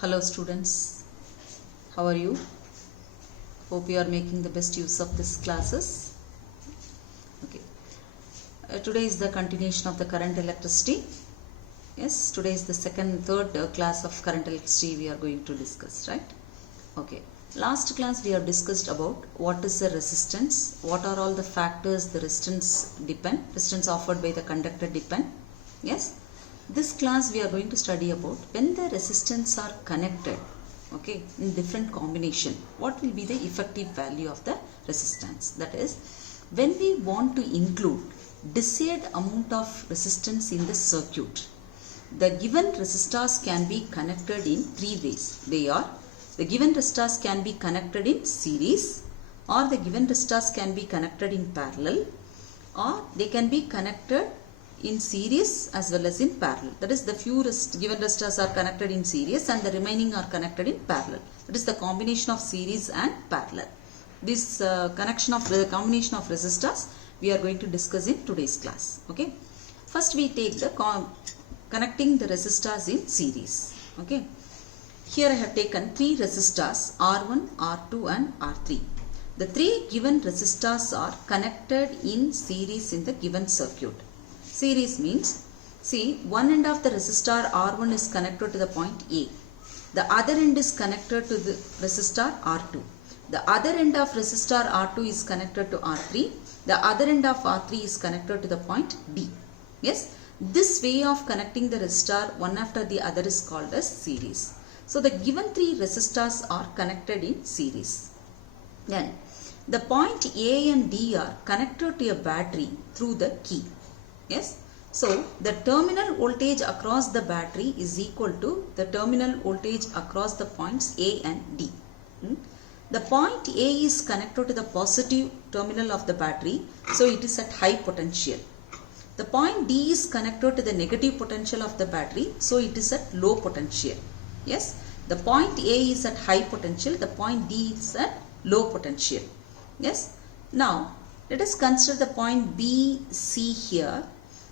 Hello students, how are you? Hope you are making the best use of these classes. Okay. Today is the continuation of the current electricity. Yes, today is the third class of current electricity we are going to discuss, right? Okay. Last class we have discussed about what is the resistance, what are all the factors the resistance offered by the conductor depend. Yes. This class we are going to study about when the resistance are connected, okay, in different combination, what will be the effective value of the resistance. That is, when we want to include desired amount of resistance in the circuit, the given resistors can be connected in three ways. They are, the given resistors can be connected in series, or the given resistors can be connected in parallel, or they can be connected in series as well as in parallel. That is, the few given resistors are connected in series and the remaining are connected in parallel. That is the combination of series and parallel. This combination of resistors we are going to discuss in today's class. Okay. First we take the connecting the resistors in series. Okay. Here I have taken three resistors R1, R2 and R3. The three given resistors are connected in series in the given circuit. Series means, see, one end of the resistor R1 is connected to the point A. The other end is connected to the resistor R2. The other end of resistor R2 is connected to R3. The other end of R3 is connected to the point D. Yes, this way of connecting the resistor one after the other is called as series. So the given three resistors are connected in series. Then the point A and D are connected to a battery through the key. Yes, so the terminal voltage across the battery is equal to the terminal voltage across the points A and D. The point A is connected to the positive terminal of the battery, so it is at high potential. The point D is connected to the negative potential of the battery, so it is at low potential. Yes, the point A is at high potential, the point D is at low potential. Yes, now let us consider the point B, C here.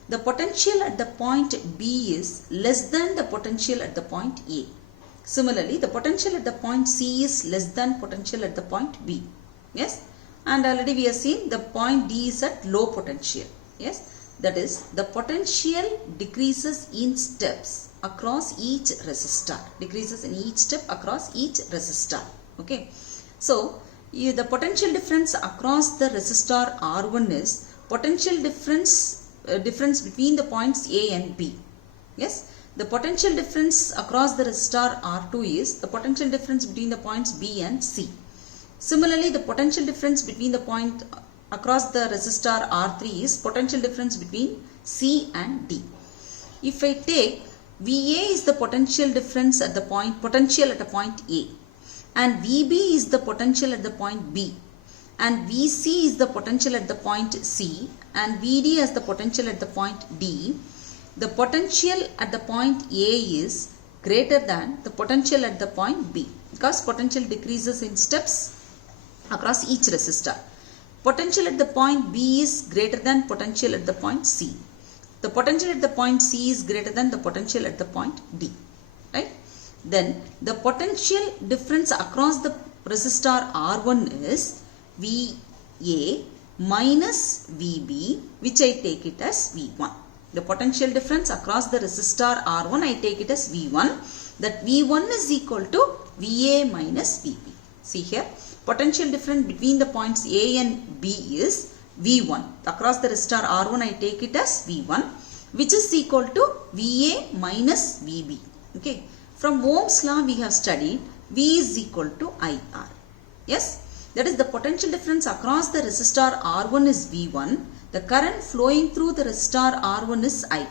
The potential at the point B is less than the potential at the point A. Similarly, the potential at the point C is less than potential at the point B. Yes, and already we have seen the point D is at low potential. Yes, that is, the potential decreases in steps across each resistor. Decreases in each step across each resistor. Okay, so the potential difference across the resistor R1 is potential difference between the points A and B. Yes, the potential difference across the resistor R2 is the potential difference between the points B and C. Similarly, the potential difference between the point across the resistor R3 is potential difference between C and D. If I take VA is the potential difference at the point A, and VB is the potential at the point B, and VC is the potential at the point C, and VD as the potential at the point D, the potential at the point A is greater than the potential at the point B, because potential decreases in steps across each resistor. Potential at the point B is greater than potential at the point C. The potential at the point C is greater than the potential at the point D. Right? Then the potential difference across the resistor R1 is VA minus VB, which I take it as V1. The potential difference across the resistor R1, I take it as V1. That V1 is equal to VA minus VB. See here, potential difference between the points A and B is V1. Across the resistor R1, I take it as V1, which is equal to VA minus VB. Okay. From Ohm's law we have studied V is equal to IR. Yes. That is, the potential difference across the resistor R1 is V1. The current flowing through the resistor R1 is I.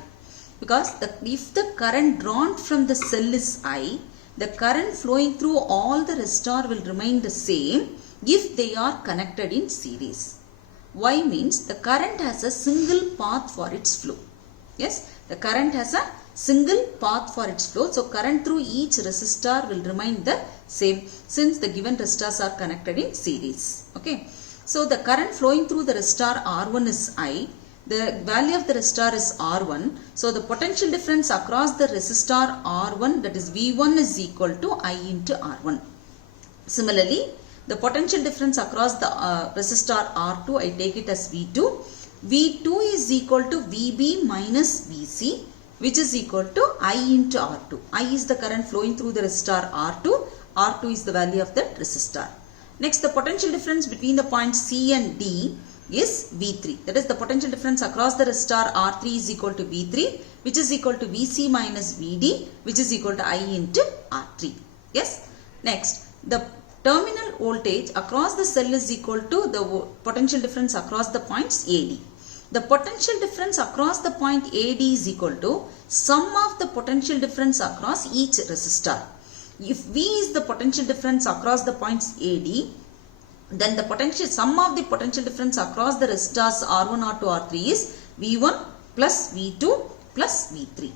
Because if the current drawn from the cell is I, the current flowing through all the resistor will remain the same if they are connected in series. Y means the current has a single path for its flow. Yes, the current has a single path for its flow. So current through each resistor will remain the same since the given resistors are connected in series. Okay. So the current flowing through the resistor R1 is I. the value of the resistor is R1. So the potential difference across the resistor R1, that is V1, is equal to I into R1. Similarly, the potential difference across the resistor R2, I take it as V2. V2 is equal to VB minus VC, which is equal to I into R2. I is the current flowing through the resistor R2. R2 is the value of that resistor. Next, the potential difference between the points C and D is V3. That is, the potential difference across the resistor R3 is equal to V3, which is equal to VC minus VD, which is equal to I into R3. Yes. Next, the terminal voltage across the cell is equal to the potential difference across the points AD. The potential difference across the point AD is equal to sum of the potential difference across each resistor. If V is the potential difference across the points AD, then the sum of the potential difference across the resistors R1, R2, R3 is V1 plus V2 plus V3.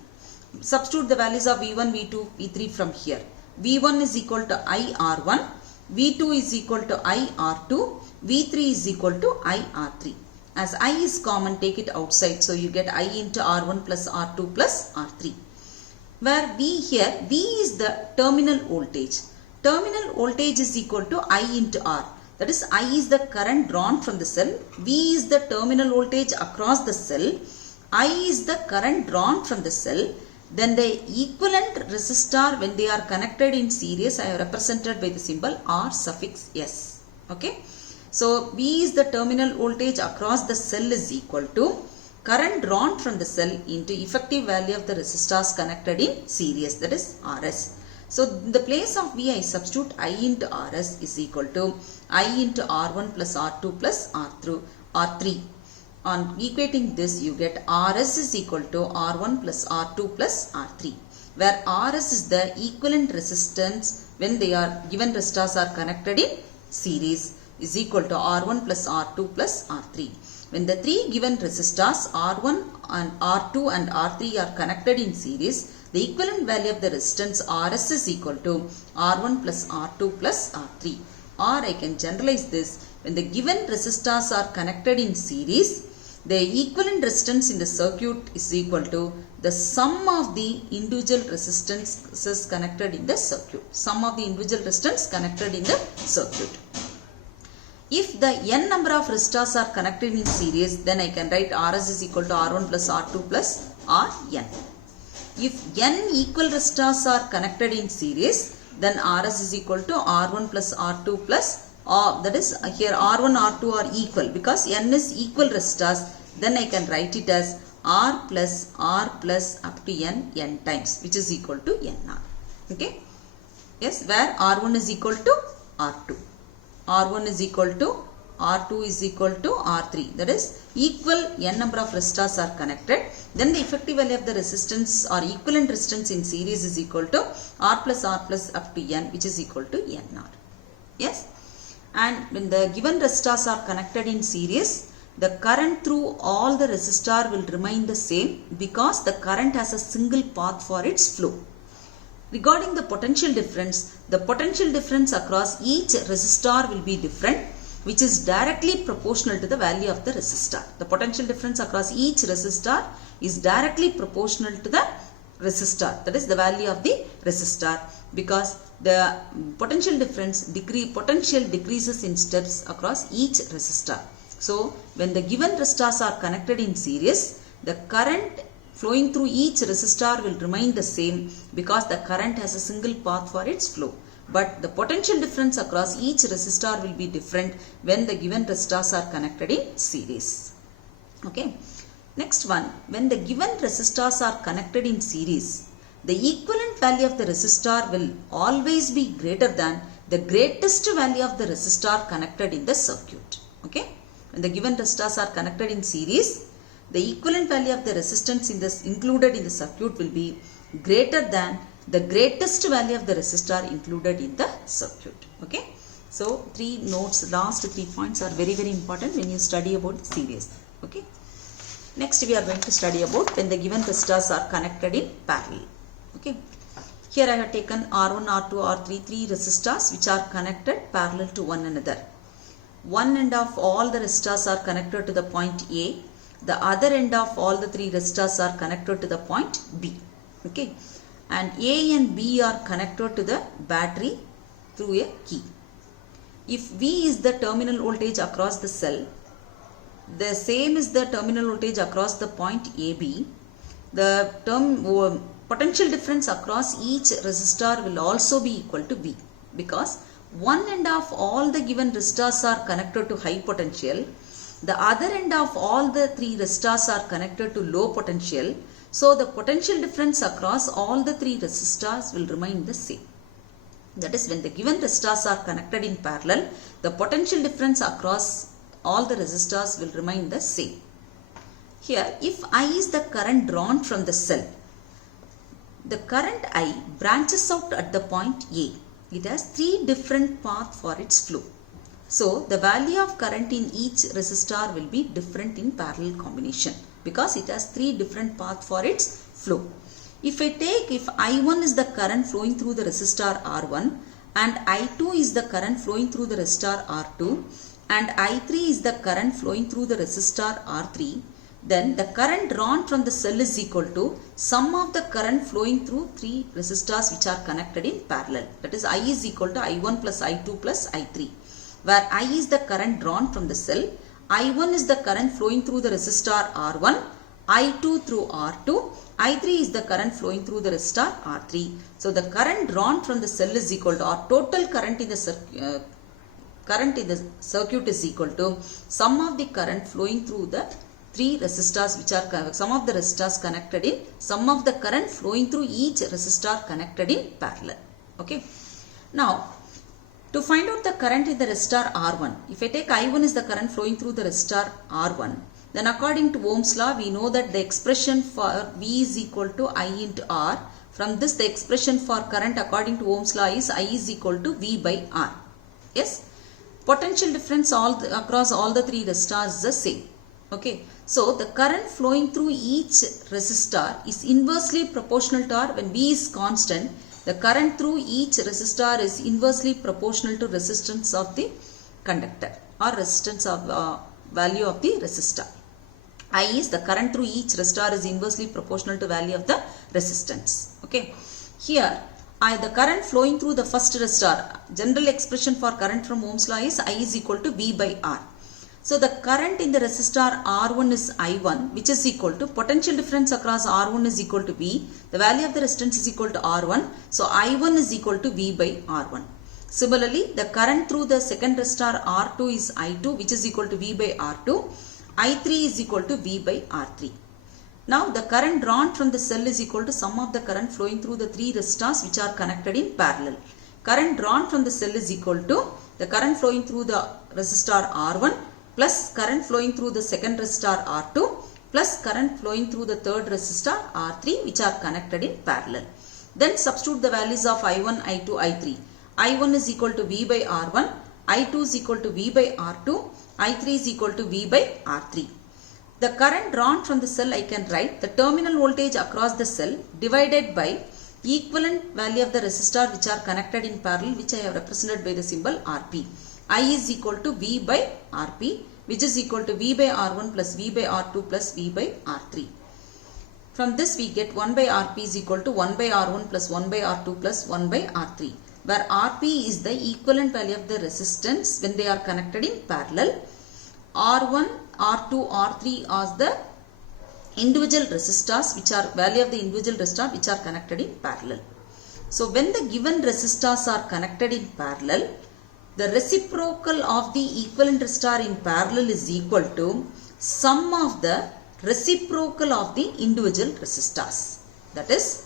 Substitute the values of V1, V2, V3 from here. V1 is equal to I R1, V2 is equal to I R2, V3 is equal to I R3. As I is common, take it outside. So you get I into R1 plus R2 plus R3. Where V here, V is the terminal voltage. Terminal voltage is equal to I into R. That is, I is the current drawn from the cell. V is the terminal voltage across the cell. I is the current drawn from the cell. Then the equivalent resistor, when they are connected in series, I have represented by the symbol R suffix S. Okay. So V is the terminal voltage across the cell is equal to current drawn from the cell into effective value of the resistors connected in series, that is RS. So in the place of V, I substitute I into RS is equal to I into R1 plus R2 plus R3. On equating this, you get RS is equal to R1 plus R2 plus R3, where RS is the equivalent resistance when they are given resistors are connected in series, is equal to R1 plus R2 plus R3. When the three given resistors R1 and R2 and R3 are connected in series, the equivalent value of the resistance RS is equal to R1 plus R2 plus R3. Or I can generalize this, when the given resistors are connected in series, the equivalent resistance in the circuit is equal to the sum of the individual resistances connected in the circuit. Sum of the individual resistance connected in the circuit. If the n number of resistors are connected in series, then I can write RS is equal to R1 plus R2 plus Rn. If n equal resistors are connected in series, then RS is equal to R1 plus R2 plus that is here R1, R2 are equal because n is equal resistors. Then I can write it as R plus up to n times, which is equal to nr. Okay. Yes, where R1 is equal to R2. R1 is equal to R2 is equal to R3. That is, equal n number of resistors are connected. Then the effective value of the resistance or equivalent resistance in series is equal to R plus up to n, which is equal to nr. Yes. And when the given resistors are connected in series, the current through all the resistor will remain the same because the current has a single path for its flow. Regarding the potential difference across each resistor will be different, which is directly proportional to the value of the resistor. The potential difference across each resistor is directly proportional to the resistor, that is the value of the resistor, because the potential decreases in steps across each resistor. So when the given resistors are connected in series, the current flowing through each resistor will remain the same because the current has a single path for its flow. But the potential difference across each resistor will be different when the given resistors are connected in series. Okay. Next one, when the given resistors are connected in series, the equivalent value of the resistor will always be greater than the greatest value of the resistor connected in the circuit. Okay. When the given resistors are connected in series, the equivalent value of the resistance included in the circuit will be greater than the greatest value of the resistor included in the circuit. Okay. So, last 3 points are very, very important when you study about the series. Okay. Next, we are going to study about when the given resistors are connected in parallel. Okay. Here I have taken R1, R2, R3, 3 resistors which are connected parallel to one another. One end of all the resistors are connected to the point A. the other end of all the three resistors are connected to the point B. Okay, and A and B are connected to the battery through a key. If V is the terminal voltage across the cell, the same is the terminal voltage across the point AB, the potential difference across each resistor will also be equal to V, because one end of all the given resistors are connected to high potential, the other end of all the three resistors are connected to low potential. So the potential difference across all the three resistors will remain the same. That is, when the given resistors are connected in parallel, the potential difference across all the resistors will remain the same. Here, if I is the current drawn from the cell, the current I branches out at the point A. It has three different paths for its flow. So, the value of current in each resistor will be different in parallel combination, because it has three different paths for its flow. If I1 is the current flowing through the resistor R1 and I2 is the current flowing through the resistor R2 and I3 is the current flowing through the resistor R3, then the current drawn from the cell is equal to sum of the current flowing through three resistors which are connected in parallel. That is, I is equal to I1 plus I2 plus I3, where I is the current drawn from the cell, I1 is the current flowing through the resistor R1, I2 through R2, I3 is the current flowing through the resistor R3. So the current drawn from the cell is equal to, or total current in the circuit is equal to sum of the current flowing through the three resistors which are sum of the resistors connected in, sum of the current flowing through each resistor connected in parallel. Okay. Now, to find out the current in the resistor R1, if I take I1 is the current flowing through the resistor R1, then according to Ohm's law, we know that the expression for V is equal to I into R. From this, the expression for current according to Ohm's law is I is equal to V by R. Yes. Potential difference across all the three resistors is the same. Okay. So, the current flowing through each resistor is inversely proportional to R. When V is constant, the current through each resistor is inversely proportional to resistance of the conductor or resistance of value of the resistor. I is the current through each resistor is inversely proportional to value of the resistance. Okay. Here, the current flowing through the first resistor, general expression for current from Ohm's law is I is equal to V by R. So, the current in the resistor R1 is I1, which is equal to potential difference across R1 is equal to V. The value of the resistance is equal to R1. So, I1 is equal to V by R1. Similarly, the current through the second resistor R2 is I2, which is equal to V by R2. I3 is equal to V by R3. Now, the current drawn from the cell is equal to sum of the current flowing through the three resistors which are connected in parallel. Current drawn from the cell is equal to the current flowing through the resistor R1 plus current flowing through the second resistor R2 plus current flowing through the third resistor R3 which are connected in parallel. Then substitute the values of I1, I2, I3. I1 is equal to V by R1, I2 is equal to V by R2, I3 is equal to V by R3. The current drawn from the cell, I can write the terminal voltage across the cell divided by equivalent value of the resistor which are connected in parallel, which I have represented by the symbol Rp. I is equal to V by Rp, which is equal to V by R1 plus V by R2 plus V by R3. From this we get 1 by Rp is equal to 1 by R1 plus 1 by R2 plus 1 by R3, where Rp is the equivalent value of the resistance when they are connected in parallel. R1, R2, R3 are the individual resistors which are value of the individual resistor which are connected in parallel. So, when the given resistors are connected in parallel, the reciprocal of the equivalent resistor in parallel is equal to sum of the reciprocal of the individual resistors. That is,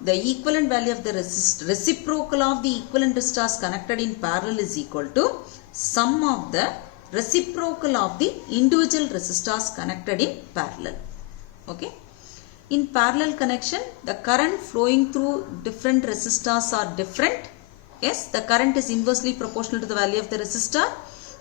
the equivalent value of the reciprocal of the equivalent resistors connected in parallel is equal to sum of the reciprocal of the individual resistors connected in parallel. Okay. In parallel connection, the current flowing through different resistors are different. Yes, the current is inversely proportional to the value of the resistor,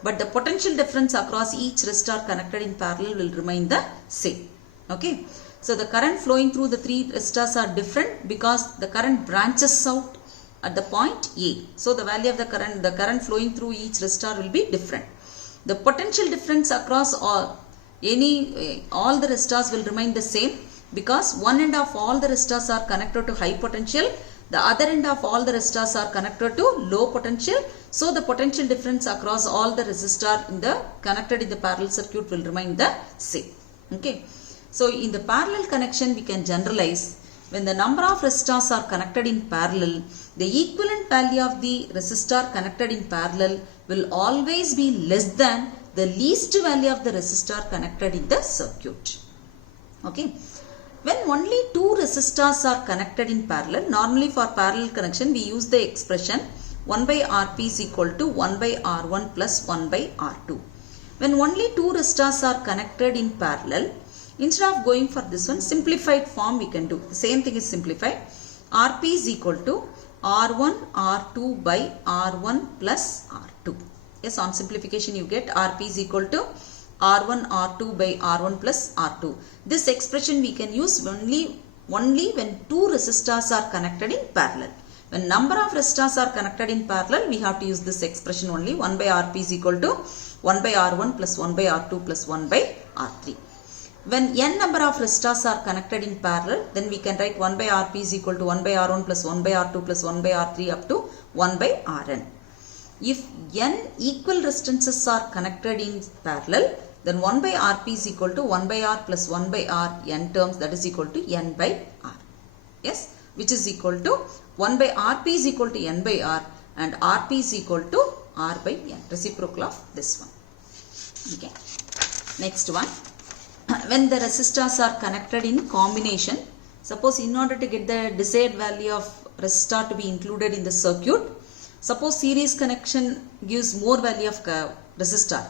but the potential difference across each resistor connected in parallel will remain the same. Okay. So, the current flowing through the three resistors are different because the current branches out at the point A. So, the value of the current flowing through each resistor will be different. The potential difference across all all the resistors will remain the same, because one end of all the resistors are connected to high potential, the other end of all the resistors are connected to low potential. So the potential difference across all the resistors connected in the parallel circuit will remain the same. Okay. So in the parallel connection, we can generalize, when the number of resistors are connected in parallel, the equivalent value of the resistor connected in parallel will always be less than the least value of the resistor connected in the circuit. Okay. When only two resistors are connected in parallel, normally for parallel connection we use the expression 1 by Rp is equal to 1 by R1 plus 1 by R2. When only two resistors are connected in parallel, instead of going for this one, simplified form we can do. The same thing is simplified. Rp is equal to R1 R2 by R1 plus R2. Yes, on simplification you get Rp is equal to R1 R2 by R1 plus R2. This expression we can use only when two resistors are connected in parallel. When number of resistors are connected in parallel, we have to use this expression only. 1 by Rp is equal to 1 by R1 plus 1 by R2 plus 1 by R3. When n number of resistors are connected in parallel, then we can write 1 by Rp is equal to 1 by R1 plus 1 by R2 plus 1 by R3 up to 1 by Rn. If n equal resistances are connected in parallel, then 1 by Rp is equal to 1 by R plus 1 by R n terms, that is equal to n by R. Yes, which is equal to 1 by Rp is equal to n by R and Rp is equal to R by n, reciprocal of this one. Okay. Next one. When the resistors are connected in combination, suppose in order to get the desired value of resistor to be included in the circuit, suppose series connection gives more value of resistor,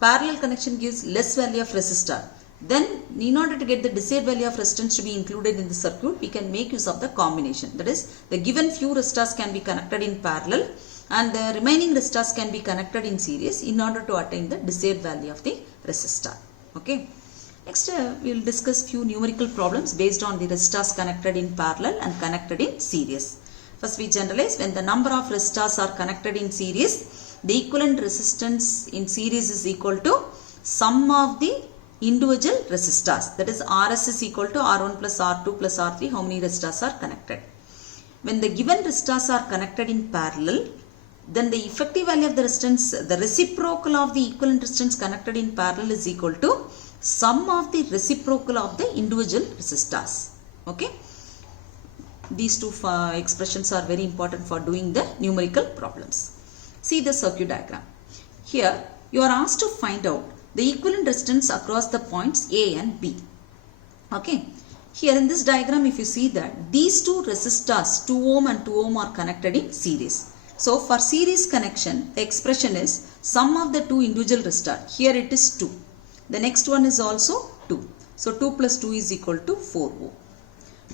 parallel connection gives less value of resistor, then in order to get the desired value of resistance to be included in the circuit, we can make use of the combination. That is, the given few resistors can be connected in parallel and the remaining resistors can be connected in series in order to attain the desired value of the resistor. Okay. Next, we will discuss few numerical problems based on the resistors connected in parallel and connected in series. First, we generalize, when the number of resistors are connected in series, the equivalent resistance in series is equal to sum of the individual resistors. That is, Rs is equal to R1 plus R2 plus R3, how many resistors are connected. When the given resistors are connected in parallel, then the effective value of the resistance, the reciprocal of the equivalent resistance connected in parallel is equal to sum of the reciprocal of the individual resistors. Okay. These two expressions are very important for doing the numerical problems. See the circuit diagram. Here you are asked to find out the equivalent resistance across the points A and B. Okay. Here in this diagram, if you see that these two resistors 2 ohm and 2 ohm are connected in series. So for series connection, the expression is sum of the two individual resistors. Here it is 2. The next one is also 2. So 2 plus 2 is equal to 4 ohm.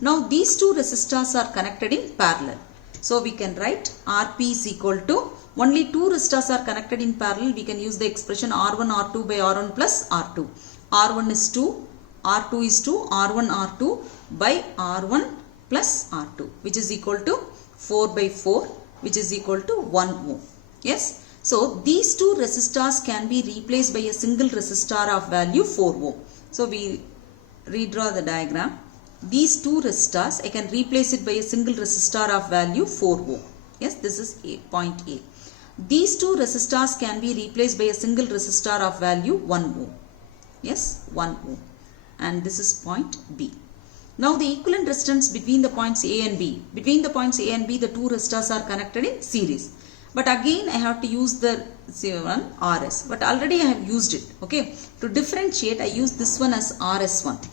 Now these two resistors are connected in parallel. So we can write Rp is equal to, only two resistors are connected in parallel, we can use the expression R1 R2 by R1 plus R2. R1 is 2, R2 is 2, R1 R2 by R1 plus R2, which is equal to 4 by 4, which is equal to 1 ohm. Yes. So these two resistors can be replaced by a single resistor of value 4 ohm. So we redraw the diagram. These two resistors, I can replace it by a single resistor of value 4 ohm. Yes, this is A, point A. These two resistors can be replaced by a single resistor of value 1 ohm. Yes, 1 ohm. And this is point B. Now the equivalent resistance between the points A and B. Between the points A and B, the two resistors are connected in series. But again I have to use the one RS. But already I have used it. Okay. To differentiate, I use this one as RS1.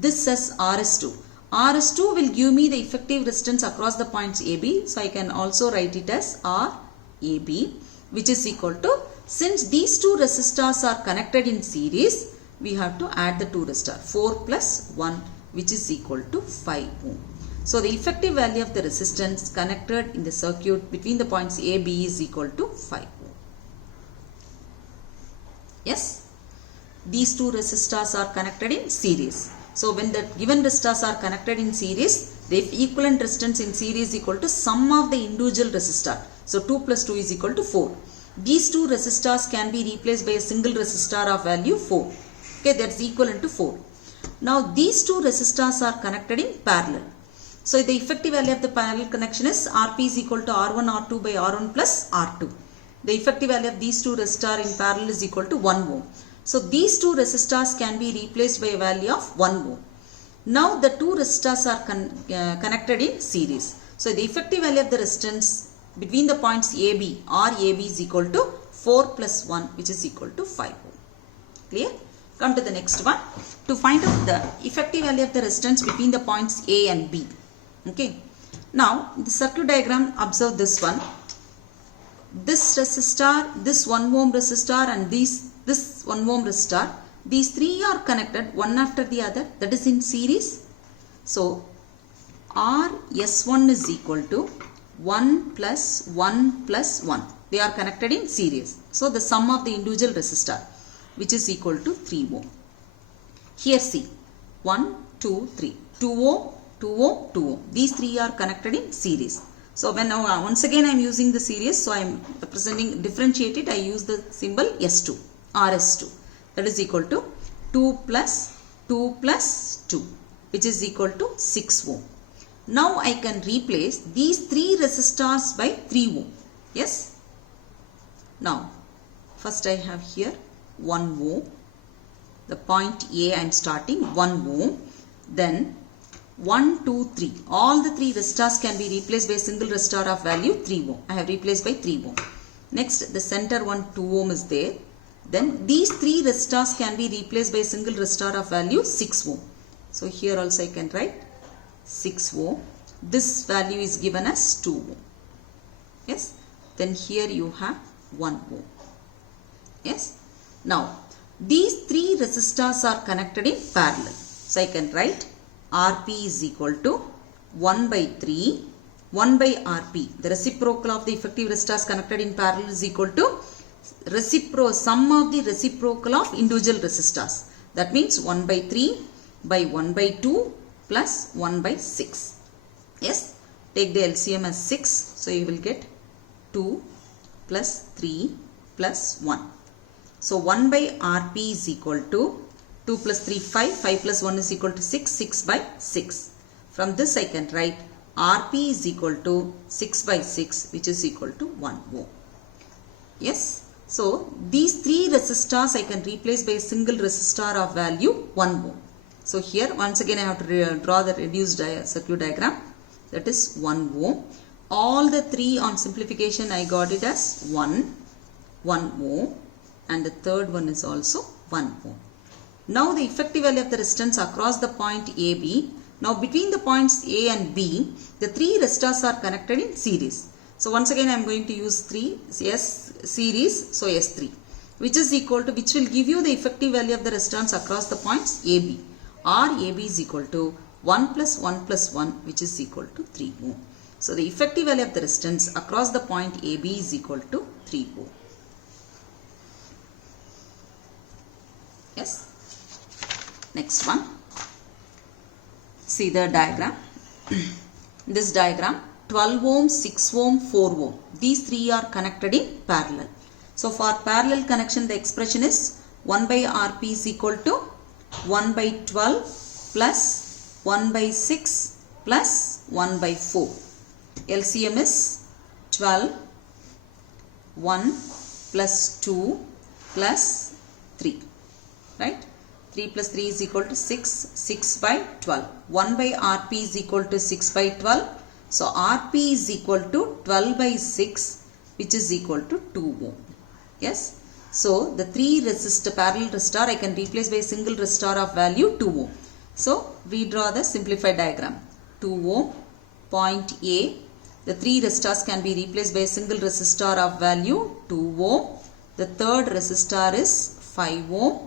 This as RS2. RS2 will give me the effective resistance across the points AB. So I can also write it as RAB, which is equal to, since these two resistors are connected in series, we have to add the two resistors. 4 plus 1, which is equal to 5 ohm. So the effective value of the resistance connected in the circuit between the points A, B is equal to 5 ohm. Yes, these two resistors are connected in series. So when the given resistors are connected in series, the equivalent resistance in series is equal to sum of the individual resistor. So 2 plus 2 is equal to 4. These two resistors can be replaced by a single resistor of value 4. Okay, that's equivalent to 4. Now these two resistors are connected in parallel. So the effective value of the parallel connection is Rp is equal to R1 R2 by R1 plus R2. The effective value of these two resistors in parallel is equal to 1 ohm. So these two resistors can be replaced by a value of 1 ohm. Now the two resistors are connected in series. So the effective value of the resistance between the points AB or AB is equal to 4 plus 1, which is equal to 5 ohm. Clear? Come to the next one. To find out the effective value of the resistance between the points A and B. Okay. Now in the circuit diagram, observe this one. This resistor, this 1 ohm resistor and this 1 ohm resistor, these three are connected one after the other, that is in series. So RS1 is equal to 1 plus 1 plus 1. They are connected in series. So the sum of the individual resistor, which is equal to 3 ohm. Here see, 1, 2, 3. 2 ohm, 2 ohm, 2 ohm. These three are connected in series. So when once again I am using the series, so I am representing, differentiate it, I use the symbol S2, RS2. That is equal to 2 plus 2 plus 2, which is equal to 6 ohm. Now I can replace these three resistors by 3 ohm. Yes? Now, first I have here 1 ohm. The point A I am starting 1 ohm. Then 1, 2, 3. All the three resistors can be replaced by a single resistor of value 3 ohm. I have replaced by 3 ohm. Next, the center one 2 ohm is there. Then these three resistors can be replaced by a single resistor of value 6 ohm. So here also I can write 6 ohm. This value is given as 2 ohm. Yes. Then here you have 1 ohm. Yes. Now these three resistors are connected in parallel. So I can write Rp is equal to 1 by 3, 1 by Rp. The reciprocal of the effective resistors connected in parallel is equal to sum of the reciprocal of individual resistors. That means 1 by 3 by 1 by 2 plus 1 by 6. Yes, take the LCM as 6. So you will get 2 plus 3 plus 1. So 1 by Rp is equal to 2 plus 3 5, 5 plus 1 is equal to 6, 6 by 6. From this I can write Rp is equal to 6 by 6, which is equal to 1 ohm. Yes. So these three resistors I can replace by a single resistor of value 1 ohm. So here once again I have to draw the reduced circuit diagram. That is 1 ohm. All the three on simplification I got it as 1 ohm, and the third one is also 1 ohm. Now the effective value of the resistance across the point AB. Now between the points A and B, the three resistors are connected in series. So once again I am going to use series, so S3, which is equal to, which will give you the effective value of the resistance across the points AB. RAB is equal to 1 plus 1 plus 1, which is equal to 3 ohm. So the effective value of the resistance across the point AB is equal to 3 ohm. Yes. Next one. See the diagram. This diagram, 12 ohm, 6 ohm, 4 ohm. These three are connected in parallel. So for parallel connection, the expression is 1 by Rp is equal to 1 by 12 plus 1 by 6 plus 1 by 4. LCM is 12, 1 plus 2 plus 3. Right? 3 plus 3 is equal to 6, 6 by 12. 1 by Rp is equal to 6 by 12. So Rp is equal to 12 by 6, which is equal to 2 ohm. Yes. So the three parallel resistor I can replace by a single resistor of value 2 ohm. So redraw the simplified diagram. 2 ohm, point A. The three resistors can be replaced by a single resistor of value 2 ohm. The third resistor is 5 ohm.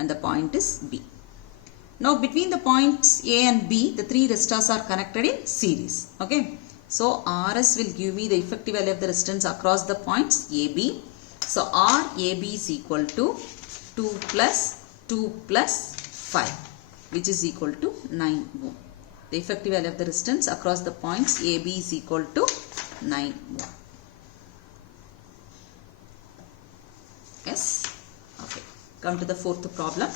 And the point is B. Now between the points A and B, the three resistors are connected in series. Okay. So RS will give me the effective value of the resistance across the points AB. So RAB is equal to 2 plus 5, which is equal to 9 ohm. The effective value of the resistance across the points AB is equal to 9 ohm. Yes. Okay. Come to the fourth problem.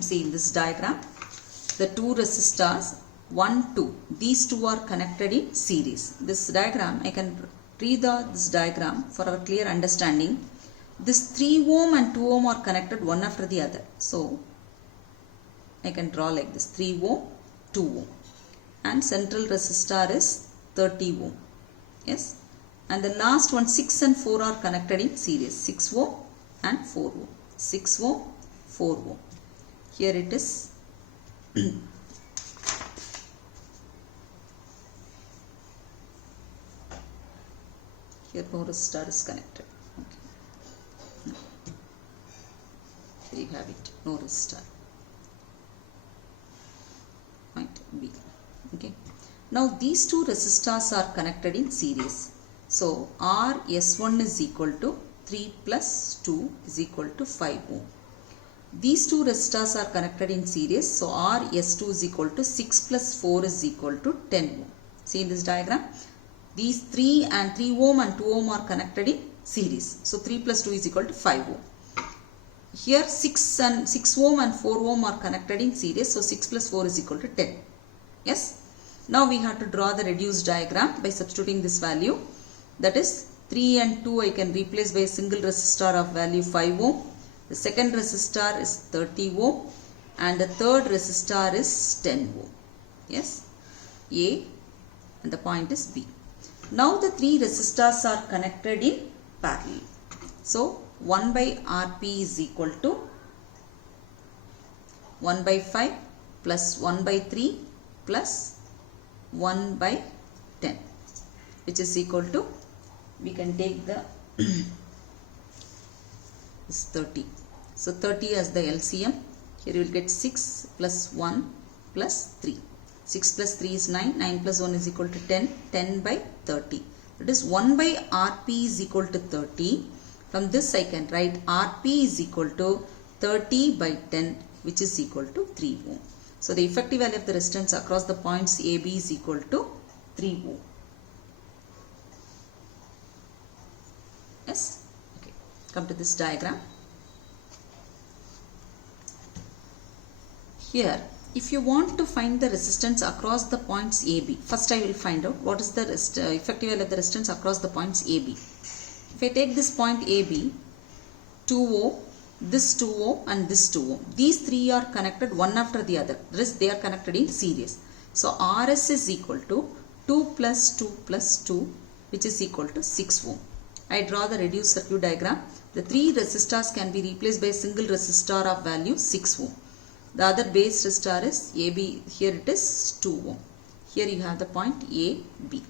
See in this diagram, the two resistors 1, 2, these two are connected in series. This diagram, I can read this diagram for our clear understanding. This 3 ohm and 2 ohm are connected one after the other. So I can draw like this: 3 ohm, 2 ohm, and central resistor is 30 ohm. Yes, and the last one 6 and 4 are connected in series: 6 ohm and 4 ohm. 6 ohm, 4 ohm. Here it is. Here no resistor is connected. Okay. Here you have it, no resistor. Point B. Okay. Now these two resistors are connected in series. So RS1 is equal to 3 plus 2 is equal to 5 ohm. These two resistors are connected in series. So RS2 is equal to 6 plus 4 is equal to 10 ohm. See in this diagram, these 3 ohm and 2 ohm are connected in series. So 3 plus 2 is equal to 5 ohm. Here 6 ohm and 4 ohm are connected in series. So 6 plus 4 is equal to 10. Yes. Now we have to draw the reduced diagram by substituting this value. That is 3 and 2 I can replace by a single resistor of value 5 ohm. The second resistor is 30 ohm and the third resistor is 10 ohm. Yes. A, and the point is B. Now the three resistors are connected in parallel. So 1 by Rp is equal to 1 by 5 plus 1 by 3 plus 1 by 10, which is equal to, we can take the is 30. So 30 as the LCM. Here you will get 6 plus 1 plus 3. 6 plus 3 is 9. 9 plus 1 is equal to 10. 10 by 30. That is 1 by Rp is equal to 30. From this I can write Rp is equal to 30 by 10, which is equal to 3 ohm. So the effective value of the resistance across the points AB is equal to 3 ohm. Yes. Okay. Come to this diagram. Here, if you want to find the resistance across the points AB, first I will find out what is the effective value of the resistance across the points AB. If I take this point AB, 2 ohm, this 2 ohm and this 2 ohm. These three are connected one after the other. This they are connected in series. So RS is equal to 2 plus 2 plus 2, which is equal to 6 ohm. I draw the reduced circuit diagram. The three resistors can be replaced by a single resistor of value 6 ohm. The other base resistor is AB. Here it is 2 ohm. Here you have the point AB.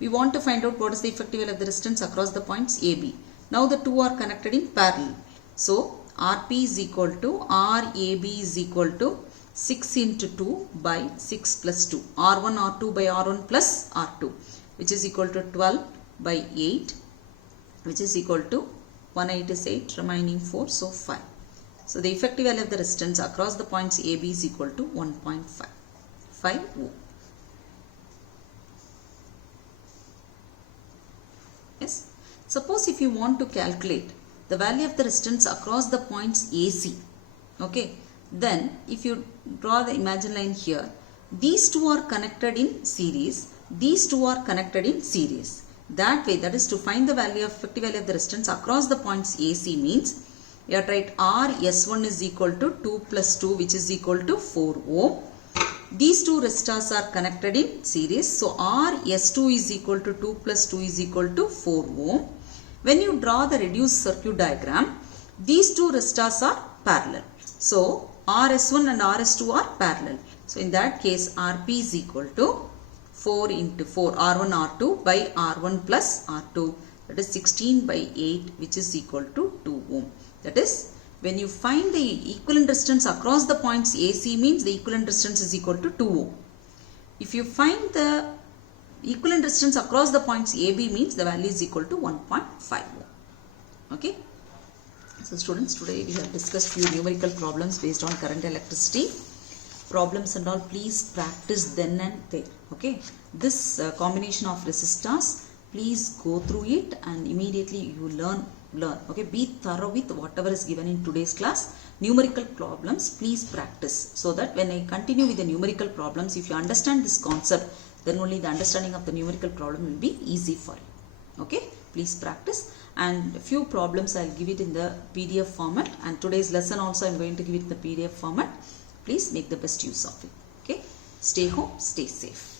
We want to find out what is the effective value of the resistance across the points AB. Now the two are connected in parallel. So Rp is equal to RAB is equal to 6 into 2 by 6 plus 2. R1 R2 by R1 plus R2, which is equal to 12 by 8, which is equal to 1 is 8, remaining 4, so 5. So the effective value of the resistance across the points AB is equal to 1.5. 5 ohm. Yes. Suppose if you want to calculate the value of the resistance across the points AC, okay, then if you draw the imaginary line here, these two are connected in series, these two are connected in series. That way, that is to find the value of effective value of the resistance across the points AC means we have to write RS1 is equal to 2 plus 2, which is equal to 4 ohm. These two resistors are connected in series. So RS2 is equal to 2 plus 2 is equal to 4 ohm. When you draw the reduced circuit diagram, these two resistors are parallel. So RS1 and RS2 are parallel. So in that case, Rp is equal to 4 into 4, R1 R2 by R1 plus R2, that is 16 by 8, which is equal to 2 ohm. That is, when you find the equivalent resistance across the points AC means the equivalent resistance is equal to 2 ohm. If you find the equivalent resistance across the points AB means the value is equal to 1.5 ohm. Okay. So students, today we have discussed few numerical problems based on current electricity. Problems and all, please practice then and there. Okay. This combination of resistors, please go through it and immediately you learn learn. Okay, be thorough with whatever is given in today's class. Numerical problems, please practice, so that when I continue with the numerical problems, if you understand this concept, then only the understanding of the numerical problem will be easy for you. Okay, please practice. And a few problems I'll give it in the PDF format, and today's lesson also I'm going to give it in the PDF format. Please make the best use of it. Okay, stay home, stay safe.